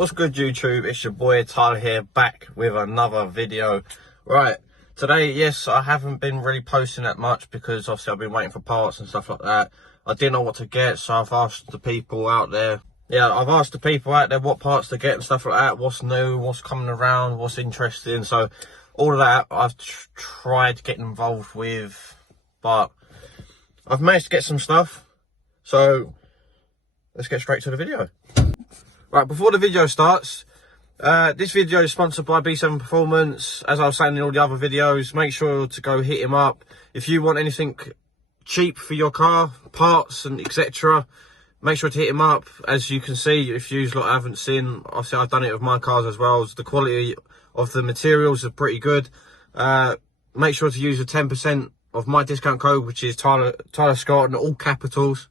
What's good, YouTube? It's your boy Tyler here, back with another video. Right, today, yes, I haven't been really posting that much because obviously I've been waiting for parts and stuff like that. I didn't know what to get, so I've asked the people out there. Yeah, I've asked the people out there what parts to get and stuff like that. What's new, what's coming around, what's interesting. So all of that I've tried getting involved with, but I've managed to get some stuff. So let's get straight to the video. Right, before the video starts, this video is sponsored by B7 Performance. As I was saying in all the other videos, make sure to go hit him up. If you want anything cheap for your car, parts and etc., make sure to hit him up. As you can see, if you lot haven't seen, obviously I've done it with my cars as well. The quality of the materials are pretty good. Make sure to use the 10% of my discount code, which is Tyler Scott, in all capitals,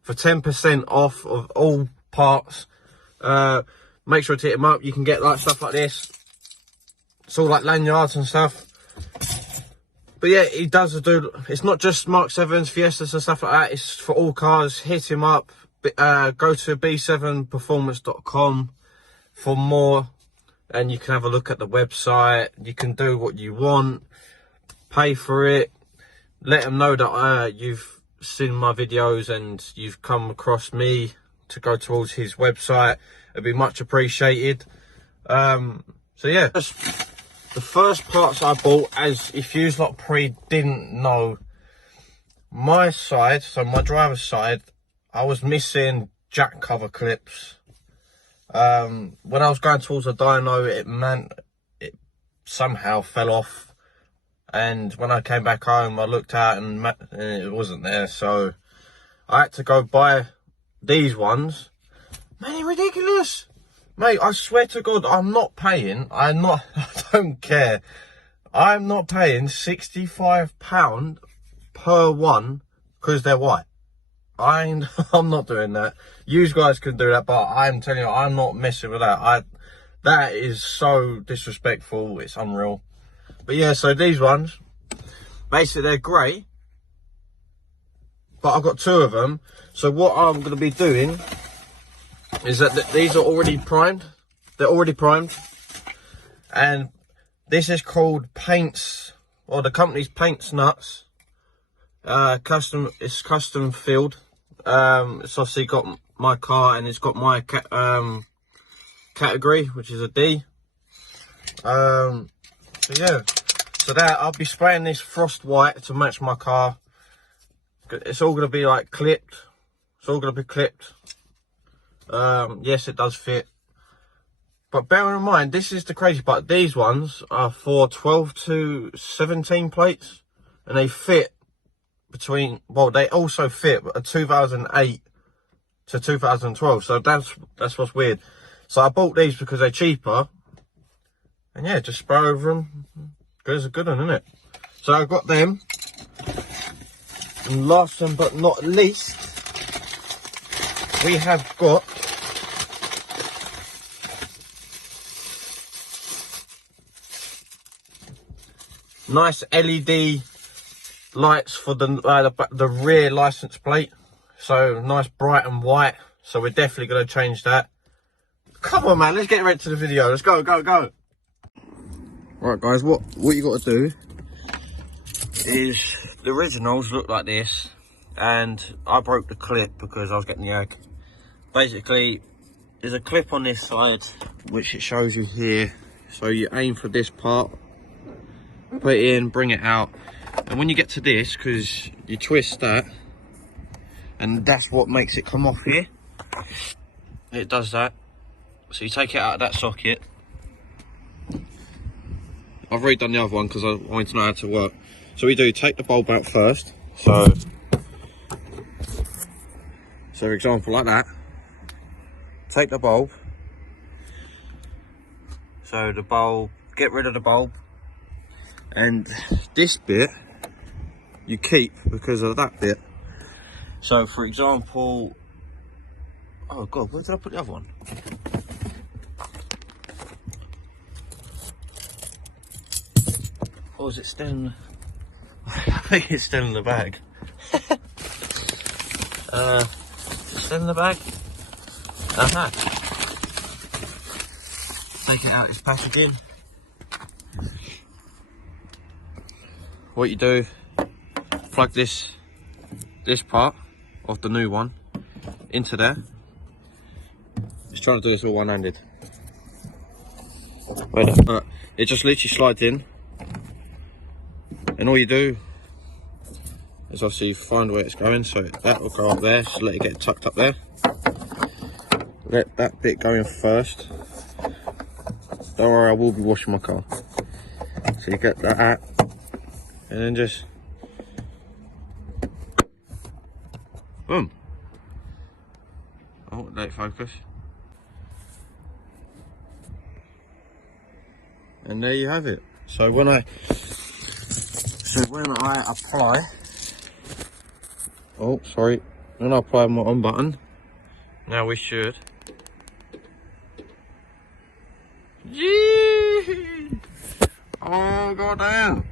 for 10% off of all parts. Make sure to hit him up. You can get like stuff like this. It's all like lanyards and stuff. But yeah, he does do. It's not just Mark 7s, Fiestas and stuff like that. It's for all cars. Hit him up. Go to b7performance.com for more, and you can have a look at the website. You can do what you want. Pay for it. Let him know that you've seen my videos and you've come across me to go towards his website. It'd be much appreciated. So yeah, the first parts I bought, as if you lot didn't know, my side, so my driver's side, I was missing jack cover clips. When I was going towards the dyno, it somehow fell off, and when I came back home I looked out and it wasn't there, so I had to go buy these ones. Man, they're ridiculous. Mate, I swear to God, I'm not paying. I don't care. I'm not paying £65 per one because they're white. I'm not doing that. You guys can do that, but I'm telling you, I'm not messing with that. That is so disrespectful. It's unreal. But yeah, so these ones, basically they're grey, but I've got two of them. So what I'm going to be doing is that these are already primed. They're already primed. And this is called Paints, or the company's Paints Nuts. It's custom filled. It's obviously got my car and it's got my category, which is a D. So yeah. So that I'll be spraying this frost white to match my car. It's all going to be like clipped. It's all going to be clipped. Yes, it does fit. But bear in mind, this is the crazy part. These ones are for 12 to 17 plates. And they fit between, well, they also fit a 2008 to 2012. So that's what's weird. So I bought these because they're cheaper. And yeah, just spray over them. It's a good one, isn't it? So I've got them. And last but not least, we have got nice LED lights for the rear license plate. So nice bright and white. So we're definitely going to change that. Come on, man, let's get right to the video. Let's go. Right, guys, what you got to do is, the originals look like this, and I broke the clip because I was getting the egg. Basically, there's a clip on this side which it shows you here. So you aim for this part, put it in, bring it out, and when you get to this, because you twist that, and that's what makes it come off here. It does that. So you take it out of that socket. I've already done the other one because I wanted to know how to work. So we do take the bulb out first. So for example, like that. Take the bulb. So the bulb, get rid of the bulb. And this bit, you keep because of that bit. So for example, oh God, where did I put the other one? Or is it still in the... I think it's still in the bag. Still in the bag? take it out its packaging. What you do, plug this part of the new one into there. Just trying to do this all one-handed. It just literally slides in, and all you do is obviously find where it's going. So that will go up there, just let it get tucked up there. Let that bit go in first. Don't worry, I will be washing my car. So you get that out, and then just boom. Oh, let it focus. And there you have it. So when I apply, oh sorry, when I apply my on button, now we should. Gee! Oh goddamn!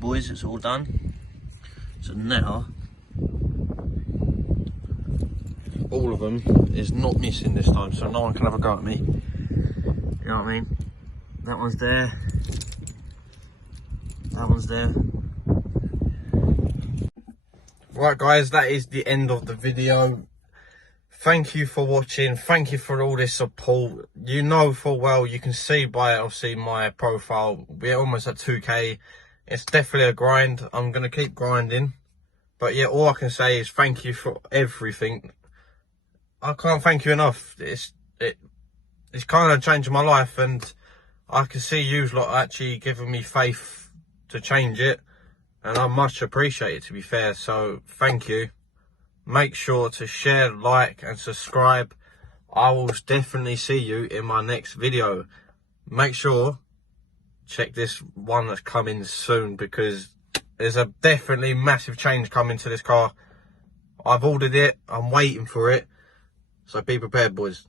Boys, it's all done. So now all of them is not missing this time, so no one can have a go at me. You know what I mean? That one's there, that one's there. Right guys, that is the end of the video. Thank you for watching, thank you for all this support. You know full well, you can see by obviously my profile, we're almost at 2k. It's definitely a grind. I'm going to keep grinding. But yeah, all I can say is thank you for everything. I can't thank you enough. It's kind of changed my life, and I can see you lot actually giving me faith to change it. And I much appreciate it, to be fair. So thank you. Make sure to share, like and subscribe. I will definitely see you in my next video. Make sure check this one that's coming soon, because there's a definitely massive change coming to this car. I've ordered it, I'm waiting for it, so be prepared boys.